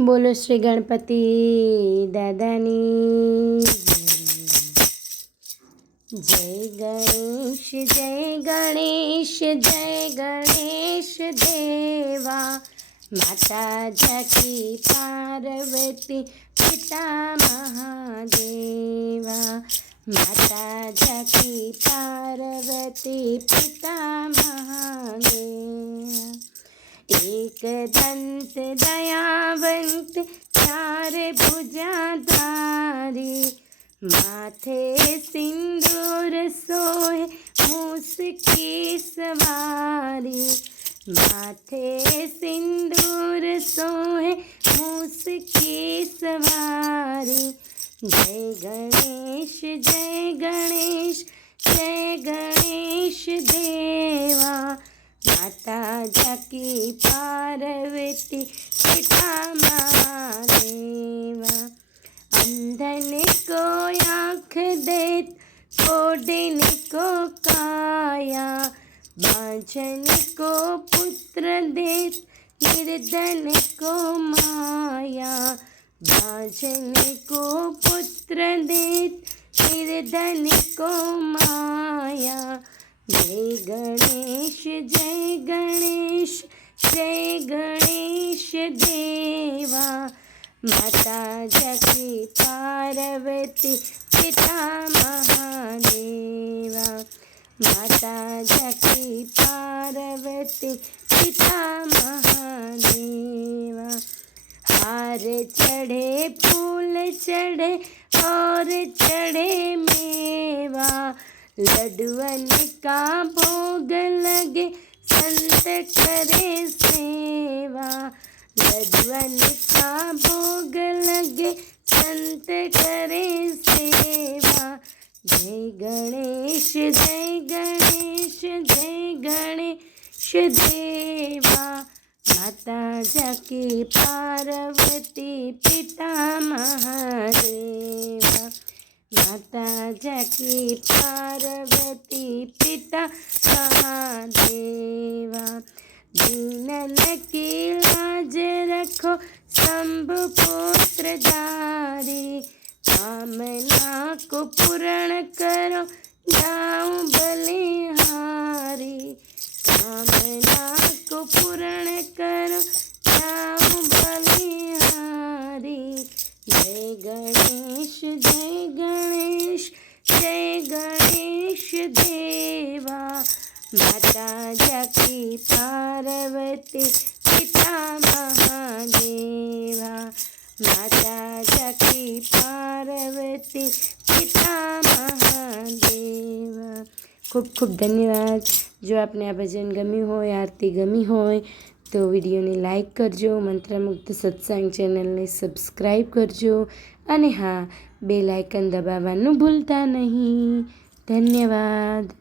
बोलो श्री गणपति दादानी जय गणेश जय गणेश जय गणेश देवा। माता जकी पार्वती पिता महादेवा। माता जकी पार्वती पिता महादेवा। एक दंत दयावंत चार भुजाधारी। माथे सिंदूर सोहे मूस की सवारी। माथे सिंदूर सोहे मूस की सवारी। जय गणेश जय गणेश जय गणेश देवा। माता जकी पार्वती पिता महादेवा। अंधन को आँख देत कोढ़िन को काया। बांझन को पुत्र देत निर्धन को माया। बांझन को पुत्र देत निर्धन को माया। जय गणेश जय गणेश जय गणेश देवा। माता जकी पार्वती पिता महादेवा। माता जकी पार्वती पिता महादेवा। हार चढ़े फूल चढ़े और चढ़े मेवा। लड्डुअन का भोग लगे संत करे सेवा। लड्डुअन का भोग लगे संत करे सेवा। जय गणेश जय गणेश जय गणेश देवा। माता जकी पार्वती पिता महादेवा। माता जकी पार्वती पिता महादेवा। दीनन की लाज रखो शंभु पुत्र धारी। कामना को पूर्ण करो जाऊं बलिहारी। कामना को पूर्ण करो जाऊं बलिहारी। जय गणेश जय गणेश जय गणेश देवा। माता जकी पार्वती पिता महादेवा। माता जकी पार्वती पिता महादेवा। खूब खूब धन्यवाद। जो आपने आ भजन गम्યું હોય, આરતી ગમી હોય તો વિડીયોને લાઈક કરજો, મંત્રમુગ્ધ સત્સંગ ચેનલને સબસ્ક્રાઈબ કરજો અને હા, બેલ આઇકન દબાવવાનું ભૂલતા નહીં. ધન્યવાદ.